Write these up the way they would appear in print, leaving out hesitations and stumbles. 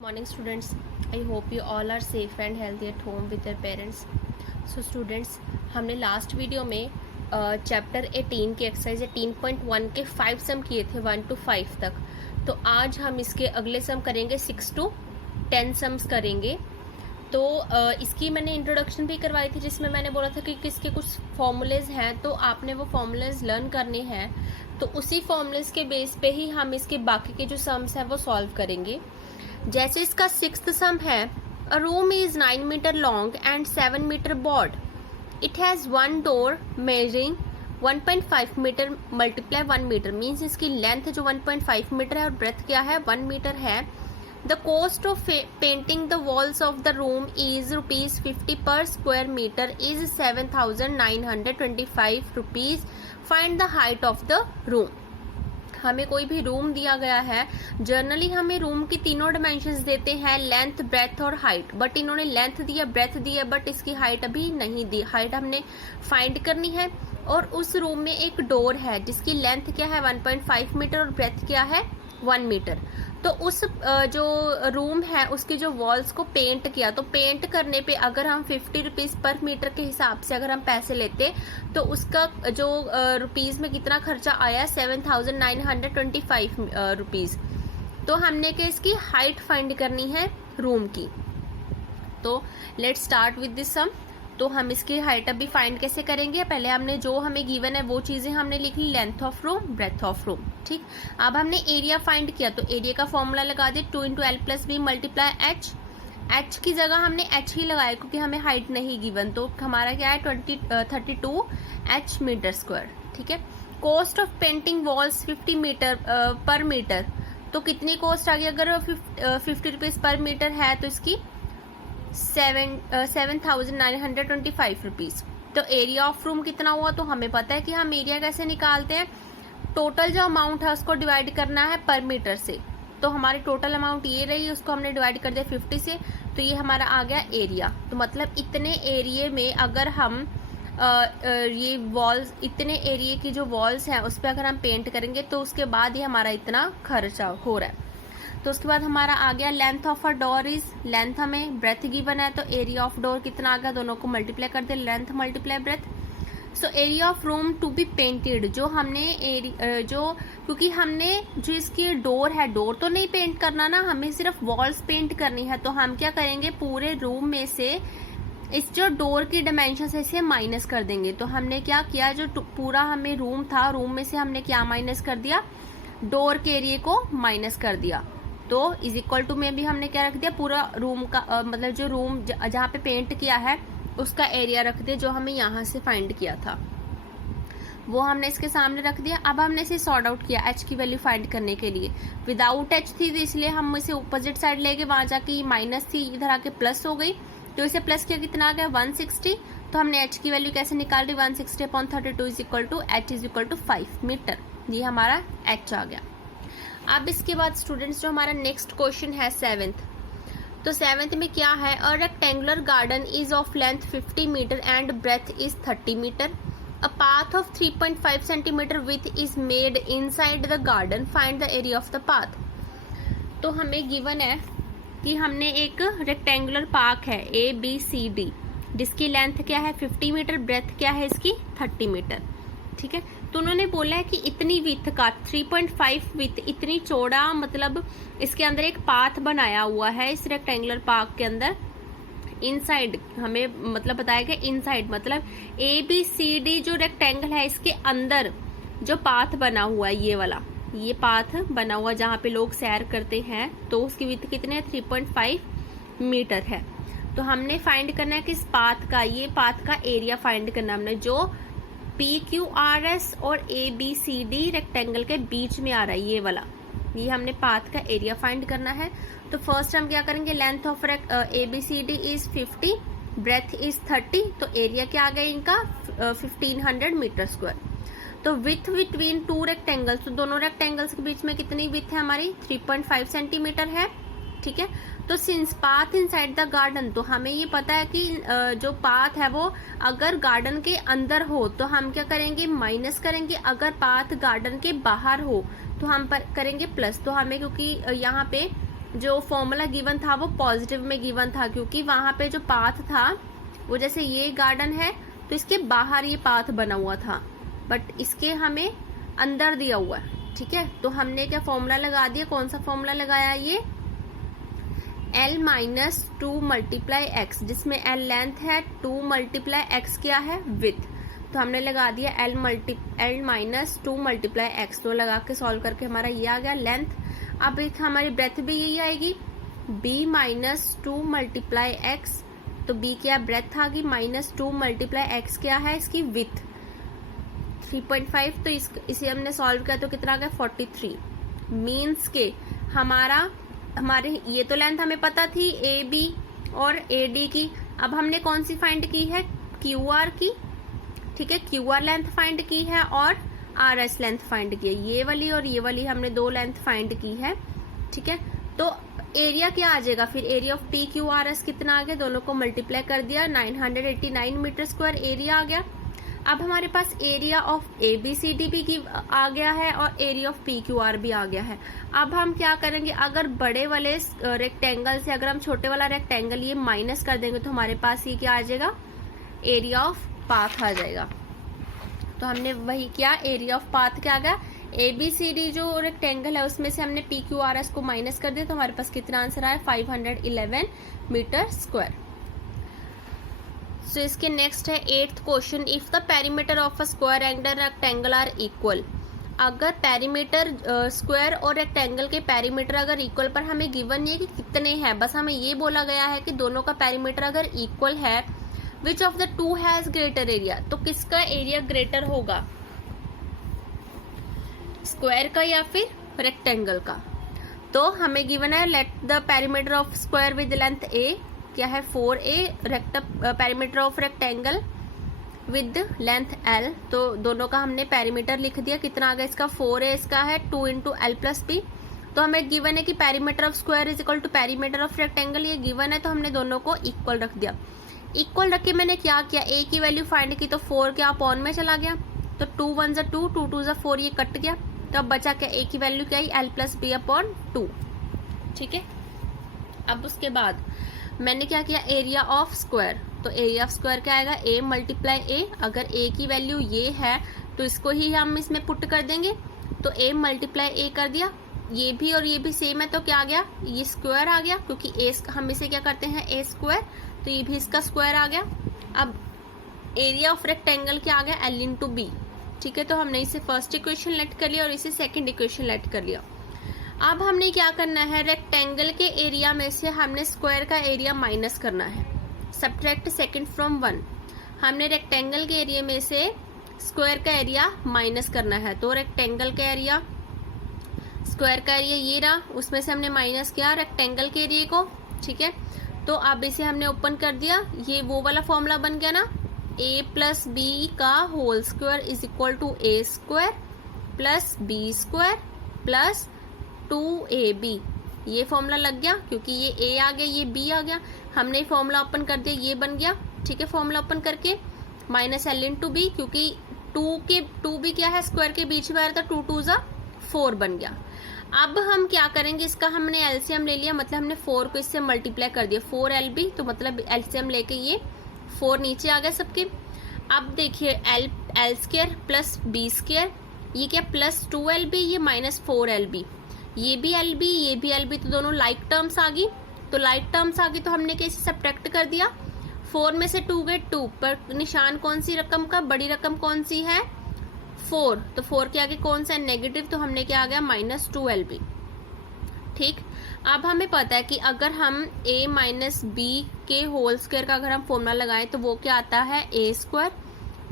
Morning students, I hope you all are safe and healthy at home with your parents. So students, हमने last video में chapter 18 की exercise 18.1 के 5 सम किए थे 1 to 5 तक. तो आज हम इसके अगले सम करेंगे 6 to 10 सम्स करेंगे. तो इसकी मैंने इंट्रोडक्शन भी करवाई थी जिसमें मैंने बोला था कि किसके कुछ फॉर्मूलेज हैं तो आपने वो फॉर्मूलेज लर्न करने हैं. तो उसी फॉर्मूलेज के बेस पे ही हम इसके बाकी के जो सम्स हैं वो सॉल्व करेंगे. जैसे इसका 6th सम है, a room is 9 metre long and 7 metre broad. It has one door measuring 1.5 metre multiply 1 metre. Means इसकी लेंथ जो 1.5 मीटर है और ब्रेथ क्या है 1 मीटर है. The cost of painting the walls of the room is ₹50 per square metre is 7,925 rupees. Find the height of the room. हमें कोई भी रूम दिया गया है, जनरली हमें रूम की तीनों डायमेंशंस देते हैं, लेंथ, ब्रेथ और हाइट. बट इन्होंने लेंथ दिया, ब्रेथ दिया, बट इसकी हाइट अभी नहीं दी. हाइट हमने फाइंड करनी है. और उस रूम में एक डोर है जिसकी लेंथ क्या है 1.5 मीटर और ब्रेथ क्या है 1 मीटर. तो उस जो रूम है उसकी जो वॉल्स को पेंट किया, तो पेंट करने पे अगर हम 50 रुपीज पर मीटर के हिसाब से अगर हम पैसे लेते तो उसका जो रुपीज में कितना खर्चा आया 7,925 रुपीज. तो हमने क्या इसकी हाइट फाइंड करनी है रूम की. तो लेट्स स्टार्ट विद दिस सम. तो हम इसकी हाइट अभी फाइंड कैसे करेंगे, पहले हमने जो हमें गिवन है वो चीजें हमने लिख ली, length of room, breadth of room. ठीक, अब हमने एरिया फाइंड किया तो एरिया का फॉर्मूला लगा दिया 2 × L + B multiply H. H की जगह हमने H ही लगाया क्योंकि हमें हाइट नहीं गिवन. तो हमारा क्या है 32 H मीटर स्क्वायर. ठीक है. Cost of painting walls 50 metre per metre. तो कितनी कॉस्ट आ गई, अगर 50 रुपीज पर मीटर है तो इसकी 7,925 रुपीज. तो एरिया ऑफ रूम कितना हुआ, तो हमें पता है कि हम एरिया कैसे निकालते हैं, टोटल जो अमाउंट है उसको डिवाइड करना है पर मीटर से. तो हमारी टोटल अमाउंट ये रही, उसको हमने डिवाइड कर दिया 50 से, तो ये हमारा आ गया एरिया. तो मतलब इतने एरिया में अगर हम ये वॉल्स, इतने एरिया की जो वॉल्स हैं उस पर अगर हम पेंट करेंगे तो उसके बाद ही हमारा इतना खर्चा हो रहा है. तो उसके बाद हमारा आ गया length of a door is, length हमें ब्रेथ गिवन है तो एरिया ऑफ डोर कितना आ गया, दोनों को मल्टीप्लाई कर दिया, length multiply breadth. So area of room to be painted, जो हमने जो क्योंकि हमने जो इसकी डोर है, डोर तो नहीं पेंट करना ना, हमें सिर्फ वॉल्स पेंट करनी है. तो हम क्या करेंगे, पूरे रूम में से इस जो डोर की डायमेंशन है इसे माइनस कर देंगे. तो हमने क्या किया, जो पूरा हमें रूम था, रूम में से हमने क्या माइनस कर दिया, डोर के एरिया को माइनस कर दिया. तो इज इक्वल टू में भी हमने क्या रख दिया, पूरा रूम का मतलब जो रूम जहाँ पे पेंट किया है उसका एरिया रख दिया जो हमें यहाँ से फाइंड किया था वो हमने इसके सामने रख दिया. अब हमने इसे सॉर्ट आउट किया एच की वैल्यू फाइंड करने के लिए. विदाउट एच थी तो इसलिए हम इसे अपोजिट साइड ले गए, वहां जाके माइनस थी इधर आके प्लस हो गई. तो इसे प्लस किया कितना आ गया 160. तो हमने एच की वैल्यू कैसे निकाल दी, 160/32 is equal to H is equal to 5 metre. ये हमारा एच आ गया. अब इसके बाद स्टूडेंट्स जो हमारा नेक्स्ट क्वेश्चन है 7th. तो 7th में क्या है, a rectangular garden is of length 50 metre and breadth is 30 metre. A path of 3.5 centimetre width is made inside the garden. Find the area of the path. तो हमें given है कि हमने एक रेक्टेंगुलर पार्क है ABCD जिसकी length क्या है 50 मीटर, ब्रेथ क्या है इसकी 30 मीटर. ठीक है. तो उन्होंने बोला है कि इतनी विथ का 3.5 विथ, इतनी चौड़ा, मतलब इसके अंदर एक पाथ बनाया हुआ है इस रेक्टेंगुलर पार्क के अंदर. इनसाइड हमें मतलब बताया गया, इनसाइड मतलब ABCD जो रेक्टेंगल है इसके अंदर जो पाथ बना हुआ है, ये वाला, ये पाथ बना हुआ जहाँ पे लोग सैर करते हैं, तो उसकी विथ कितने 3.5 मीटर है. तो हमने फाइंड करना है कि इस पाथ का, ये पाथ का एरिया फाइंड करना हमने, जो PQRS और ABCD रेक्टेंगल के बीच में आ रहा है, ये वाला, ये हमने पाथ का एरिया फाइंड करना है. तो फर्स्ट हम क्या करेंगे, length of ABCD is 50, breadth is 30. तो एरिया क्या आ गया इनका 1500 मीटर स्क्वायर. तो विथ बिटवीन टू रेक्टेंगल्स, तो दोनों रेक्टेंगल्स के बीच में कितनी विथ है हमारी 3.5 सेंटीमीटर है. ठीक है. तो since path inside the garden, तो हमें ये पता है कि जो पाथ है वो अगर गार्डन के अंदर हो तो हम क्या करेंगे, माइनस करेंगे. अगर पाथ गार्डन के बाहर हो तो हम करेंगे प्लस. तो हमें क्योंकि यहाँ पे जो फॉर्मूला गिवन था वो पॉजिटिव में गिवन था, क्योंकि वहां पे जो पाथ था वो, जैसे ये गार्डन है तो इसके बाहर ये पाथ बना हुआ था, बट इसके हमें अंदर दिया हुआ है। ठीक है, तो हमने क्या फॉर्मूला लगा दिया, कौन सा फॉर्मूला लगाया, ये L माइनस 2 मल्टीप्लाई एक्स, जिसमें L लेंथ है, 2 मल्टीप्लाई एक्स क्या है, विथ। तो हमने लगा दिया L माइनस 2 मल्टीप्लाई एक्स, तो लगा के सॉल्व करके हमारा ये आ गया लेंथ। अब एक हमारी ब्रेथ भी यही आएगी, B माइनस 2 मल्टीप्लाई एक्स, तो B क्या ब्रेथ आ गई, माइनस 2 मल्टीप्लाई एक्स क्या है इसकी विथ 3.5, तो इसे हमने सॉल्व किया तो कितना आ गया 43। मीन्स के हमारे ये तो लेंथ हमें पता थी AB और AD की, अब हमने कौन सी फाइंड की है, QR की। ठीक है, QR लेंथ फाइंड की है और RS लेंथ फाइंड की है, ये वाली और ये वाली हमने दो लेंथ फाइंड की है। ठीक है, तो एरिया क्या आ जाएगा फिर, एरिया ऑफ PQRS कितना आ गया, दोनों को मल्टीप्लाई कर दिया, 989 मीटर स्क्वायर एरिया आ गया। अब हमारे पास एरिया ऑफ ABCD भी आ गया है और एरिया ऑफ PQR भी आ गया है। अब हम क्या करेंगे, अगर बड़े वाले रेक्टेंगल से अगर हम छोटे वाला रेक्टेंगल ये माइनस कर देंगे तो हमारे पास ये क्या आ जाएगा, एरिया ऑफ पाथ आ जाएगा। तो हमने वही किया, एरिया ऑफ पाथ क्या आ गया, ABCD जो रेक्टेंगल है उसमें से हमने PQRS को माइनस कर दिया, तो हमारे पास कितना आंसर आया, 511 मीटर स्क्वायर। सो इसके नेक्स्ट है 8th question, if the perimeter of a square and a rectangle are equal. अगर पेरीमीटर स्क्वायर और रेक्टेंगल के पेरीमीटर अगर इक्वल, पर हमें गिवन नहीं है कि कितने हैं, बस हमें ये बोला गया है कि दोनों का पेरीमीटर अगर इक्वल है, which of the two has greater area, तो किसका एरिया ग्रेटर होगा, स्क्वायर का या फिर रेक्टेंगल का। तो हमें गिवन है let the perimeter of square with length A क्या है 4A, perimeter of rectangle with length L, तो दोनों का हमने पेरीमीटर लिख दिया, कितना आ गया इसका 4A, इसका है 2 इंटू L प्लस B। तो हमें गिवन है कि perimeter of square is equal to perimeter of rectangle, ये गिवन है तो हमने दोनों को इक्वल रख दिया। इक्वल रख के मैंने क्या किया, A की वैल्यू फाइंड की, तो 4 क्या अपॉन में चला गया, तो 2 1 जा 2, 2 2 जा 4, ये कट गया, तो अब बचा क्या, A की वैल्यू क्या आई, L प्लस B अपॉन 2। ठीक है, अब उसके बाद मैंने क्या किया, एरिया ऑफ स्क्वायर, तो एरिया ऑफ स्क्वायर क्या आएगा, A मल्टीप्लाई A, अगर A की वैल्यू ये है तो इसको ही हम इसमें पुट कर देंगे, तो A मल्टीप्लाई A कर दिया, ये भी और ये भी सेम है, तो क्या आ गया, ये स्क्वायर आ गया, क्योंकि A हम इसे क्या करते हैं A स्क्वायर, तो ये भी इसका स्क्वायर आ गया। अब एरिया ऑफ रेक्टेंगल क्या आ गया, L इंटू B। ठीक है, तो हमने इसे फर्स्ट इक्वेशन लेट कर लिया और इसे सेकंड इक्वेशन लेट कर लिया। अब हमने क्या करना है, रेक्टेंगल के एरिया में से हमने स्क्वायर का एरिया माइनस करना है, सब्ट्रैक्ट सेकंड फ्रॉम 1। हमने रेक्टेंगल के एरिया में से स्क्वायर का एरिया माइनस करना है, तो रेक्टेंगल का एरिया, स्क्वायर का एरिया ये रहा, उसमें से हमने माइनस किया रेक्टेंगल के एरिया को। ठीक है, तो अब इसे हमने ओपन कर दिया, ये वो वाला फॉर्मूला बन गया ना, A प्लस बी का whole square is equal to A square plus B square plus 2AB। ये फॉर्मूला लग गया, क्योंकि ये A आ गया, ये B आ गया, हमने फॉर्मूला ओपन कर दिया, ये बन गया। ठीक है, फॉर्मूला ओपन करके माइनस L इंटू B, क्योंकि 2B क्या है, स्क्वायर के बीच में आ रहा था, 2 2 जा 4 बन गया। अब हम क्या करेंगे, इसका हमने एलसीएम ले लिया, मतलब हमने 4 को इससे मल्टीप्लाई कर दिया, 4LB, तो मतलब एलसीएम लेके ये 4 नीचे आ गए सबके। अब देखिए L square plus B square, ये क्या प्लस 2LB, ये माइनस 4LB, ये भी LB ये भी LB, तो दोनों लाइक टर्म्स आ गई। तो लाइक टर्म्स आ गई तो हमने कैसे सब्ट्रैक्ट कर दिया, 4 में से 2 गए 2, पर निशान कौन सी रकम का, बड़ी रकम कौन सी है 4, तो 4 के आगे कौन सा है नेगेटिव, तो हमने क्या आ गया माइनस 2LB। ठीक, अब हमें पता है कि अगर हम A माइनस B के होल स्क्वायर का अगर हम फॉर्मूला लगाएं तो वो क्या आता है, A square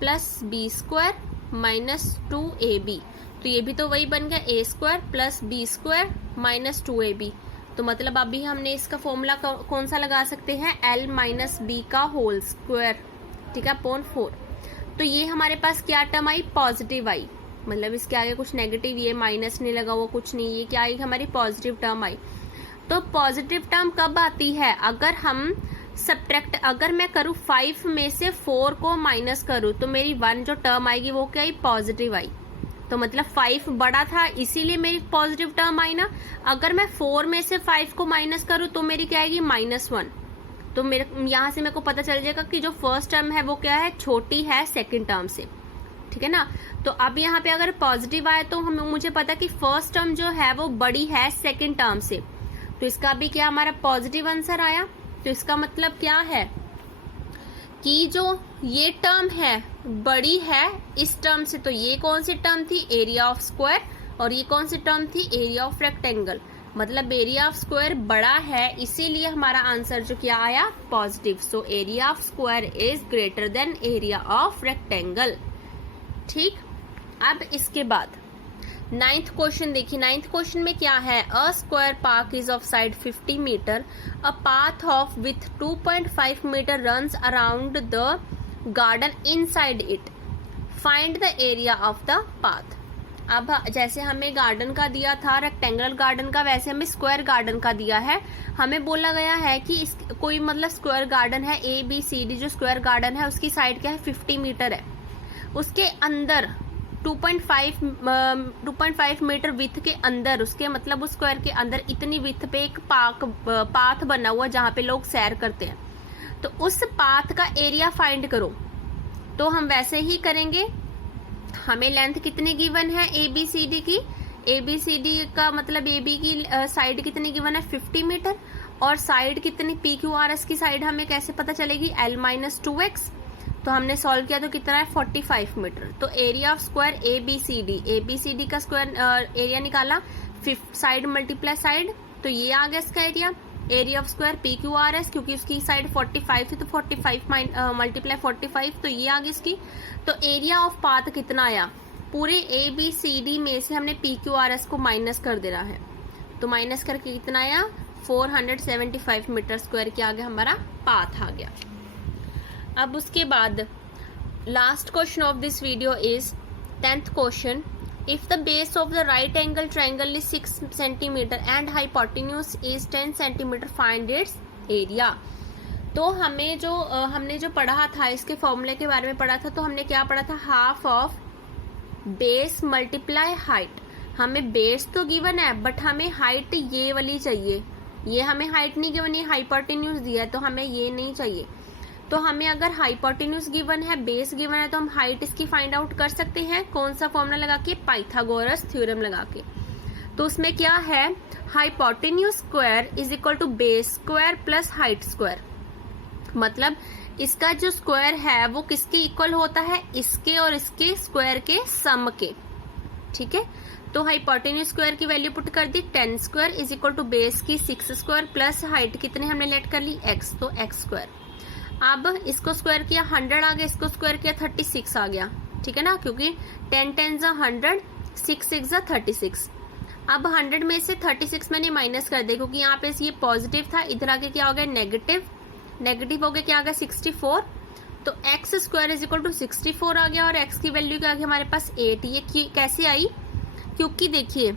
plus B square minus 2AB, तो ये भी तो वही बन गया, A square plus B square minus 2AB। तो मतलब अभी हमने इसका फॉर्मूला कौन सा लगा सकते हैं, L माइनस B का होल स्क्वायर, ठीक है, अपॉन 4। तो ये हमारे पास क्या टर्म आई, पॉजिटिव आई, मतलब इसके आगे कुछ नेगेटिव, ये माइनस नहीं लगा वो कुछ नहीं, ये क्या आई हमारी पॉजिटिव टर्म आई। तो पॉजिटिव टर्म कब आती है, अगर हम सब्ट्रैक्ट, अगर मैं करूँ 5 में से 4 को माइनस करूँ तो मेरी 1 जो टर्म आएगी वो क्या आई, पॉजिटिव आई। तो मतलब 5 बड़ा था इसीलिए मेरी पॉजिटिव टर्म आई ना। अगर मैं 4 में से 5 को माइनस करूं तो मेरी क्या आएगी -1। तो मेरे यहाँ से मेरे को पता चल जाएगा कि जो फर्स्ट टर्म है वो क्या है, छोटी है सेकंड टर्म से, ठीक है ना। तो अब यहाँ पे अगर पॉजिटिव आए तो मुझे पता कि फर्स्ट टर्म जो है वो बड़ी है सेकंड टर्म से, तो इसका भी क्या हमारा पॉजिटिव आंसर आया। तो इसका मतलब क्या है कि जो ये टर्म है बड़ी है इस टर्म से, तो ये कौन सी टर्म थी, एरिया ऑफ स्क्वायर, और ये कौन सी टर्म थी, एरिया ऑफ रेक्टेंगल। मतलब एरिया ऑफ स्क्वायर बड़ा है इसीलिए हमारा आंसर जो क्या आया, positive. So area of square is greater than area of rectangle. ठीक, अब इसके बाद 9th क्वेश्चन देखिए। 9th क्वेश्चन में क्या है, a square park is of side 50 metre, a path of width 2.5 metre runs around the garden inside it, find the area of the path. अब जैसे हमें गार्डन का दिया था रेक्टेंगुलर गार्डन का, वैसे हमें स्क्वायर गार्डन का दिया है। हमें बोला गया है कि इस कोई मतलब स्क्वायर गार्डन है ABCD, जो स्क्वायर गार्डन है उसकी साइड क्या है, 50 मीटर है, उसके अंदर 2.5 मीटर विथ के अंदर, उसके मतलब उस स्क्वायर के अंदर इतनी विथ पे एक पाथ बना हुआ जहाँ पे लोग सैर करते हैं, तो उस पाथ का एरिया फाइंड करो। तो हम वैसे ही करेंगे, हमें लेंथ कितनी गिवन है ABCD की, ABCD का मतलब AB की साइड कितनी गिवन है 50 मीटर, और साइड कितनी PQRS की साइड हमें कैसे पता चलेगी, L-2x। तो हमने सॉल्व किया तो कितना है 45 मीटर। तो एरिया ऑफ स्क्वायर ABCD का स्क्वायर एरिया निकाला, साइड मल्टीप्लाई साइड, तो ये आ गया इसका area. Area of square PQRS, क्योंकि उसकी साइड 45 थी तो 45 मल्टीप्लाई 45, तो ये आ गई इसकी। तो एरिया ऑफ पाथ कितना आया, पूरे ABCD में से हमने PQRS को माइनस कर देना है, तो माइनस करके कितना आया 475 मीटर स्क्वायर के आगे हमारा पाथ आ गया। अब उसके बाद last question of this video is 10th question, if the base of the right angle triangle is 6 centimetre and hypotenuse is 10 centimetre, find its area. तो हमने जो पढ़ा था, इसके फॉर्मूले के बारे में पढ़ा था, तो हमने क्या पढ़ा था, half of base multiply height. हमें बेस तो गिवन है बट हमें हाइट ये वाली चाहिए, ये हमें हाइट नहीं गिवन, ये हाइपोटेन्यूज दिया है तो हमें ये नहीं चाहिए। तो हमें अगर हाइपोटेन्यूज गिवन है, बेस गिवन है, तो हम हाइट इसकी फाइंड आउट कर सकते हैं। कौन सा फॉर्मूला लगा के, पाइथागोरस थ्योरम लगा के। तो उसमें क्या है, hypotenuse square is equal to base square plus height square. मतलब इसका जो स्क्वायर है वो किसके इक्वल होता है, इसके और इसके स्क्वायर के सम के। ठीक है, तो हाइपोटेन्यूज स्क्वायर की वैल्यू पुट कर दी 10 square is equal to base की 6 स्क्वायर प्लस हाइट कितने हमने लेट कर ली x, तो x स्क्वायर। अब इसको स्क्वायर किया 100 आ गया, इसको स्क्वायर किया 36 आ गया। ठीक है ना, क्योंकि 10 10 100, 6 6 36। अब 100 में से 36 मैंने माइनस कर दिया क्योंकि यहाँ पे ये पॉजिटिव था, इधर आके क्या हो गया नेगेटिव, नेगेटिव हो गया क्या आ गया 64। तो x square is equal to 64 आ गया और x की वैल्यू क्या आ गई हमारे पास 8। ये कैसे आई, क्योंकि देखिए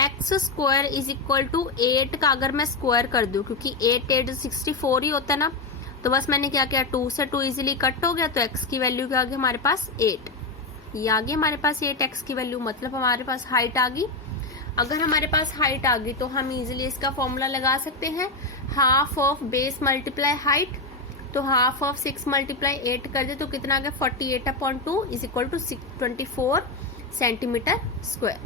x square is equal to 8 का अगर मैं स्क्वायर कर दूं, क्योंकि 8 8 64 ही होता है ना, तो बस मैंने क्या किया 2 से 2 इजीली कट हो गया, तो x की वैल्यू क्या आ गई हमारे पास 8। ये आ गई हमारे पास 8 x की वैल्यू, मतलब हमारे पास हाइट आ गई। अगर हमारे पास हाइट आ गई तो हम इजीली इसका फॉर्मूला लगा सकते हैं, half of base multiply height. तो हाफ ऑफ 6 मल्टीप्लाई 8 कर दे तो कितना आ गया 48/2 is equal to 24 centimetre square.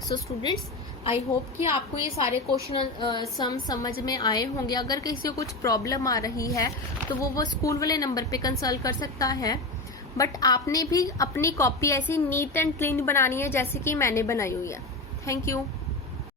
So students, I hope कि आपको ये सारे क्वेश्चन समझ में आए होंगे। अगर किसी को कुछ प्रॉब्लम आ रही है तो वो स्कूल वाले नंबर पे कंसल्ट कर सकता है, बट आपने भी अपनी कॉपी ऐसी नीट एंड क्लीन बनानी है जैसे कि मैंने बनाई हुई है। Thank you.